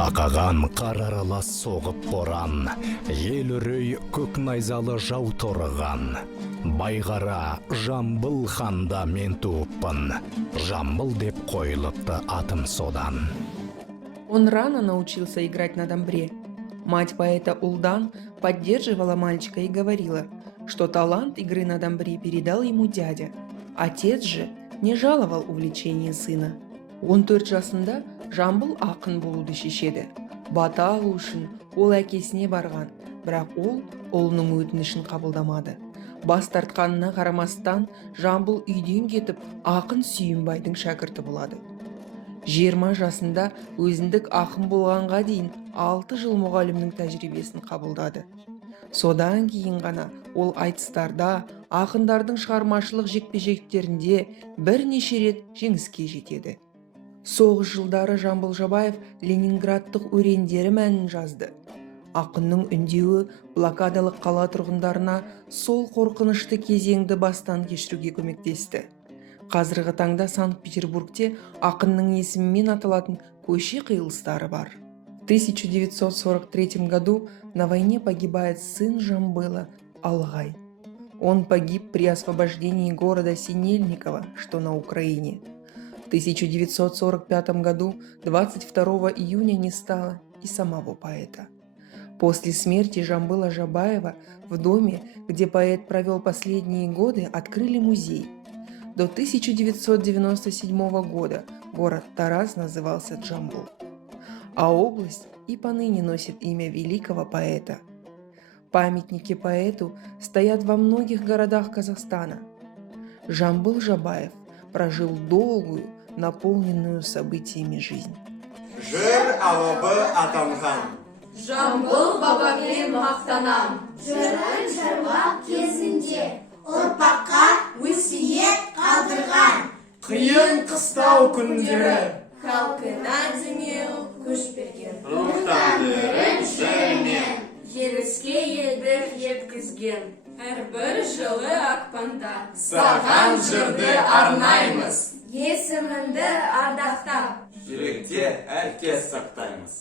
Қақаған қар аралас соғып боран, ел үрей көк найзалы жау торыған. Байғара Жамбыл ханда мен туыппын, Жамбыл деп қойылыпты атым содан. Он рано научился играть на домбре. Мать поэта Улдан поддерживала мальчика и говорила, что талант игры на домбре передал ему дядя. Отец же не жаловал увлечение сына. 14 жасында Жамбыл ақын болуды шешеді. Бата алу үшін ол әкесіне барған, бірақ ол ұлының өтінішін қабылдамады. Бас тартқанына қарамастан Жамбыл үйден кетіп, ақын Сүйінбайдың шәкірті болады. 20 жасында өзіндік ақын болғанға дейін 6 жыл мұғалімнің тәжірибесін қабылдады. Содан кейін ғана ол айтыстарда, ақындардың шығармашылық жекпе-жектерінде бірнеше рет жеңіске жетеді. Соғыс жылдары Жамбыл Жабаев Ленинградтық өрендері мәнін жазды. Ақынның үндеуі блокадалық қала тұрғындарына сол қорқынышты кезеңді бастан кешіруге көмектесті. Қазіргі таңда Санкт-Петербургте ақынның есімімен аталатын көше қиылыстары бар. В 1943 году на войне погибает сын Жамбыла Алгай. Он погиб при освобождении города Синельниково, что на Украине. В 1945 году 22 июня не стало и самого поэта. После смерти Жамбыла Жабаева в доме, где поэт провел последние годы, открыли музей. До 1997 года город Тараз назывался Джамбул, а область и поныне носит имя великого поэта. Памятники поэту стоят во многих городах Казахстана. Жамбыл Жабаев прожил долгую, наполненную событиями жизнь. Жыр алабы атанған. Жамбыл бабамен мақтанам. Жырын жырлап кезінде ұрпаққа өсиет қалдырған. Қиын қыстау күндері Халқына демеу күш берген. рухтандырып жырымен. Жеңіске елді еткізген. Әрбір жылы ақпанда Саған жырды арнаймыз. есіміңді ардақтап. Жүректе әркез сақтаймыз.